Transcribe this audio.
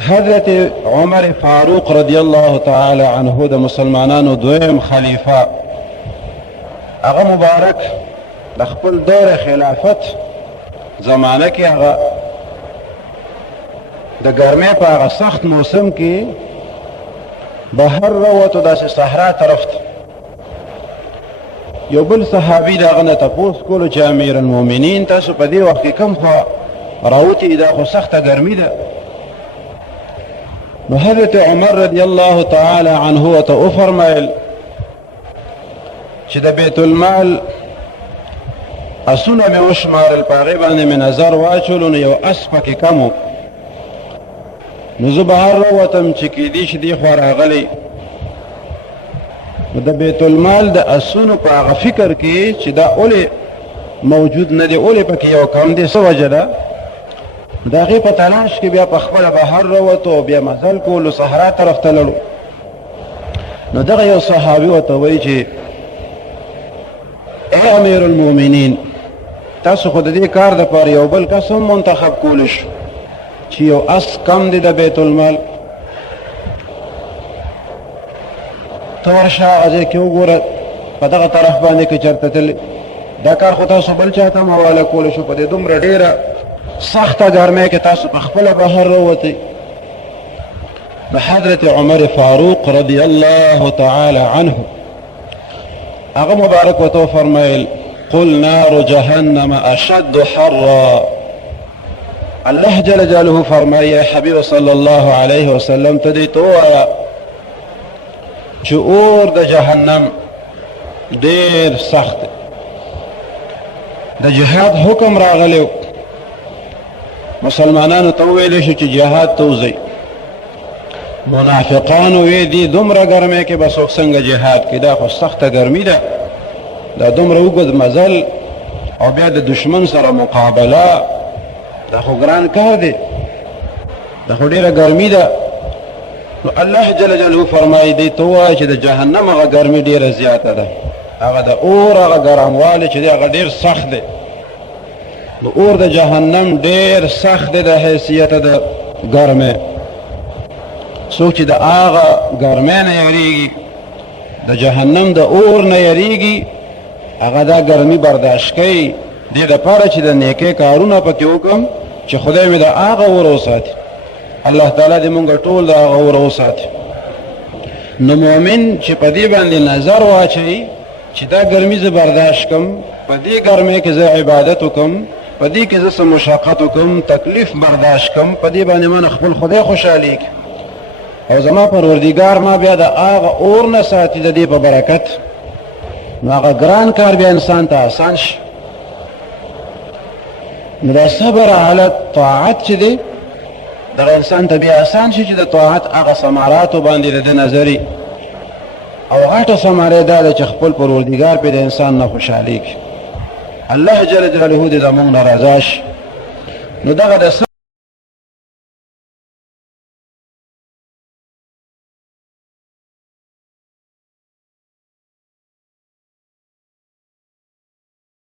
حضرت عمر فاروق رضی الله تعالی عنه د مسلمانانو دویم خلیفہ هغه مبارک د خپل دور خلافت زمانه کې هغه د ګرمۍ په هغه سخت موسم کې بهر راووتو داسې صحرا طرف ته یو بل صحابي د هغه نه تپوس کولو چې امیر المؤمنین تاسو په دې وخت کې کوم خوا راوتي دا خو سخته ګرمي ده نو حضرت عمر رضی الله تعالی عنه ورته وفرمایل چې د بیت المال اسونه مې وشمارل په هغې باندې مې نظر واچولو نو یو اس پکې کم و نو زه بهر راووتم چې کیدی شي دې خوا راغلی نو د بیت المال د اسونو په هغه فکر کې چې دا اولې موجود نه دی اولې پکې یو کم دی څه وجه ده د هغې په تلاش کې بیا په خپله بهر راوتو بیا مزل کولو صحرا طرف ته لړو نو دغه یو صحابي ورته وایي چې ای امیر المؤمنین تاسو خو د دې کار دپاره یو بل کس هم منتخب کولی شو چې یو اس کم دی د بیت المال ته ورشه هغه ځای کې وګوره په دغه طرف باندې که چېرته تللی دا کار خو تاسو بل چاته هم حواله کولی شو په دې دومره ډېره سخته ګرمۍ کې تاسو په خپله بهر راوتئ نو حضرت عمر فاروق رضی الله تعالی عنه هغه مبارک ورته وفرمیل قل نار جهنم اشد حرا الله جل جلاله فرمایي حبیب صلی الله علیه وسلم ته دې ته ووایه چې اور د جهنم ډېر سخت دی د جهاد حکم راغلی مسلمانانو ته وویلی شو چې جهاد ته وځئ منافقانو وی دي دومره ګرمۍ کې به څوک څنګه جهاد کې دا خو سخته ګرمي ده دا دومره اوږد مزل او بیا د دشمن سره مقابله دا خو ګران کار دی دا خو ډېره ګرمي ده نو الله جل جلاله فرمایي دې ته ووایه چې د جهنم هغه ګرمي ډېره زیاته ده هغه د اور هغه ګرموالی چې دی هغه ډېر سخت دی نو اور د جهنم ډېر سخت دی د حیثیته د ګرمۍ څوک چې د هغه ګرمۍ نه یریږي د جهنم د اور نه یریږي هغه دا ګرمي برداشت کوي دې دپاره چې د نیکۍ کارونه پکې وکړم چې خدای مې د هغه اور وساتي الله تعالی دې مونږ ټول د هغه اور وساتي نو مؤمن چې په دې باندې نظر واچوي چې دا ګرمي زه برداشت کړم په دې ګرمۍ کې زه عبادت وکړم په دې کې زه څه مشقت وکړم تکلیف برداشت کړم په دې باندې من خپل خدای خوشحالي او زما پروردګار ما بیا د هغه اور نه ساتي د دې په برکت نو هغه ګران کار بیا انسان ته آسان شي نو دا صبر علی طاعت چې دی دغه انسان ته بیا آسان شي چې د طاعت هغه ثمراتو باندې د ده نظري او غټه ثمره دا ده چې خپل پروردګار پې د انسان نه خوشحالي کړي الله جل جلاله دې زموږ نه رضا شي نو دغه د